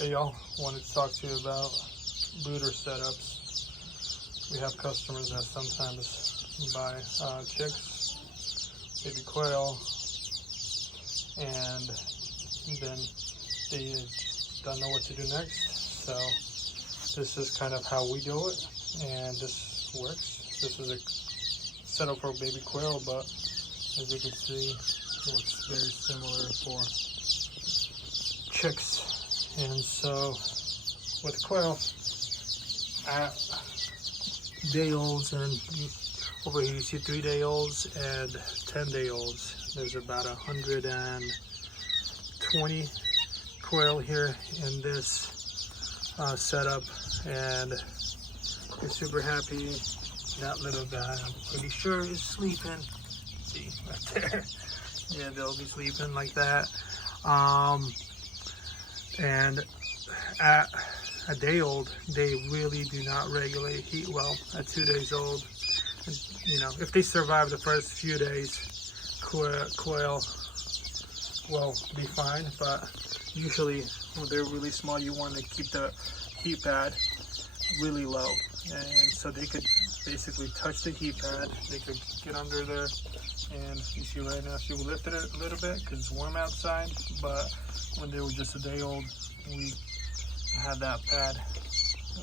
Hey y'all, wanted to talk to you about brooder setups. We have customers that sometimes buy chicks, baby quail, and then they don't know what to do next. So this is kind of how we do it, and this works. This is a setup for baby quail, but as you can see, it looks very similar for chicks. And so with quail, at day-olds, and over here you see 3-day-olds and 10-day-olds. There's about 120 quail here in this setup, and we're super happy. That little guy, I'm pretty sure, is sleeping. See right there. Yeah, they'll be sleeping like that. And at a day old, they really do not regulate heat well. At 2 days old, and, you know, if they survive the first few days, quail will be fine. But usually, when they're really small, you want to keep the heat pad really low, and so they could basically touch the heat pad. They could get under there, and you see right now she lifted it a little bit because it's warm outside. But when they were just a day old, we had that pad, you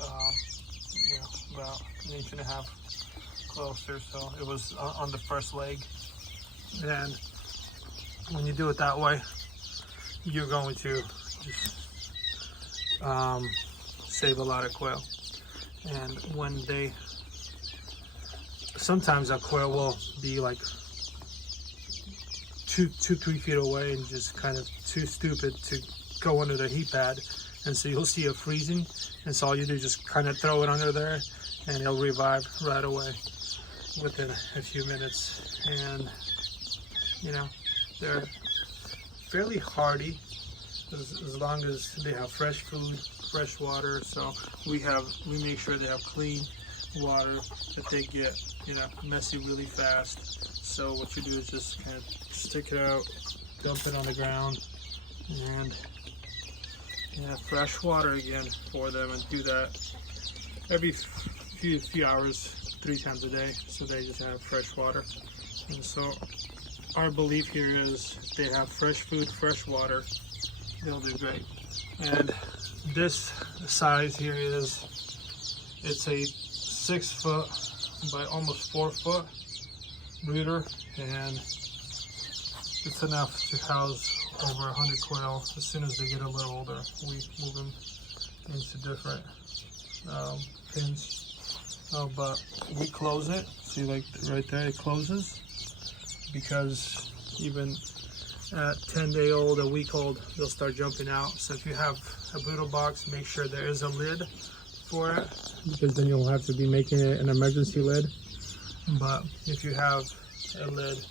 know, about an inch and a half closer, so it was on the first leg. And when you do it that way, you're going to just save a lot of quail. And when they, sometimes a quail will be like 2-3 feet away and just kind of too stupid to go under the heat pad, and so you'll see it freezing, and so all you do is just kind of throw it under there and it'll revive right away within a few minutes. And you know, they're fairly hardy as long as they have fresh food, fresh water. So we make sure they have clean water, that they get, you know, messy really fast. So what you do is just kind of stick it out, dump it on the ground, and yeah, fresh water again for them, and do that every few hours, 3 times a day, so they just have fresh water. And so our belief here is if they have fresh food, fresh water, they'll do great. And this size here it's a 6 foot by almost 4 foot brooder, and it's enough to house over 100 quail. As soon as they get a little older, we move them into different pens. But we close it. See, like right there, it closes, because even at 10-day-old, a week old, they'll start jumping out. So if you have a brooder box, make sure there is a lid for it, because then you'll have to be making it an emergency lid. But if you have a lid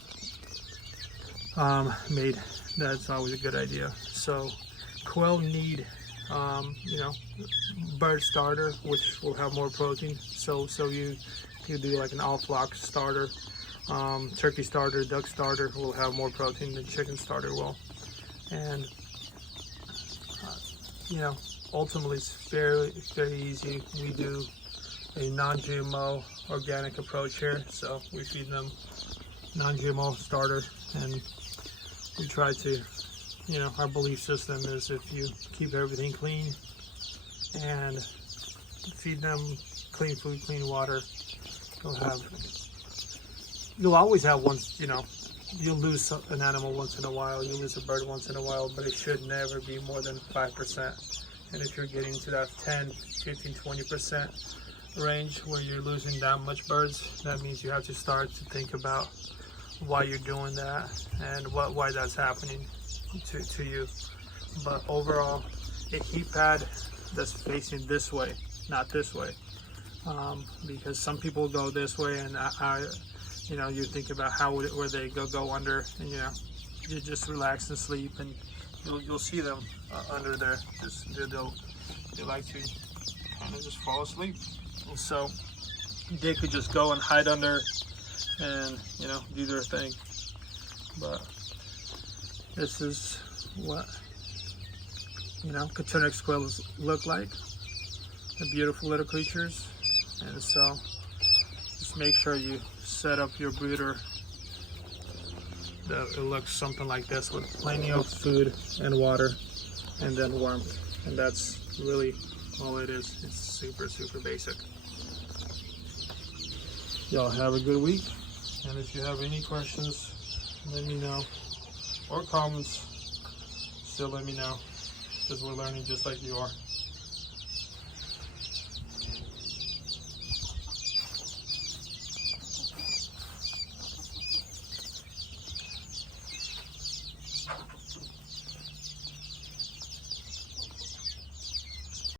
made, that's always a good idea. So quail need, you know, bird starter, which will have more protein. So you do like an all-flock starter, turkey starter, duck starter will have more protein than chicken starter will. And you know, ultimately it's very easy. We do a non-GMO organic approach here, so we feed them non-GMO starter, and we try to, you know, our belief system is if you keep everything clean and feed them clean food, clean water, you'll always have once, you know, you'll lose an animal once in a while, you lose a bird once in a while, but it should never be more than 5%. And if you're getting to that 10, 15, 20% range where you're losing that much birds, that means you have to start to think about why you're doing that and why that's happening to you. But overall, a heat pad that's facing this way, not this way, because some people go this way, and you know, you think about where they go under, and you know, you just relax and sleep, and you'll see them under there. They like to kind of just fall asleep. And so they could just go and hide under and, you know, do their thing. But this is what you know, Coturnix quails look like. They're beautiful little creatures. And so just make sure you set up your brooder that it looks something like this, with plenty of food and water and then warmth. And that's really all it is. It's super, super basic. Y'all have a good week. And if you have any questions, let me know. Or comments, still let me know. Because we're learning just like you are.